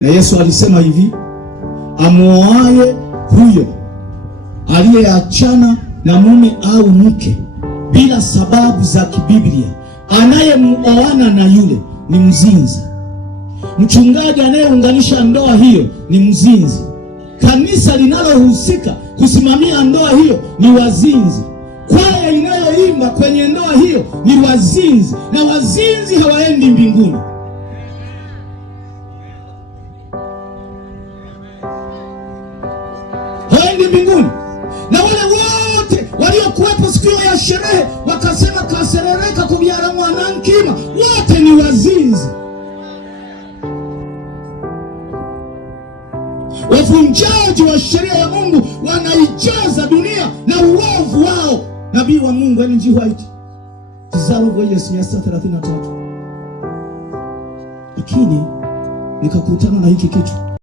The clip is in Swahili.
Na Yesu alisema hivi, amwoaye huyo aliyeachana na mume au mke bila sababu za kibiblia, anayemuoana na yule ni mzinzi. Mchungaji anayeunganisha ndoa hiyo ni mzinzi. Kanisa linalohusika kusimamia ndoa hiyo ni wazinzi. Kwaya inayoimba kwenye ndoa hiyo ni wazinzi, na wazinzi hawaendi mbinguni. Hawaendi mbinguni. Na wale wote waliokuwepo siku ya sherehe wakasema kaserereka kubyara mwana nkima, wote ni wazinzi. Wavunjaji wa sheria ya Mungu wanaijaza dunia na uovu wao. Nabii wa Mungu Ellen G. White Tizaro Yesu 33. Lakini nikakutana na hiki kitu.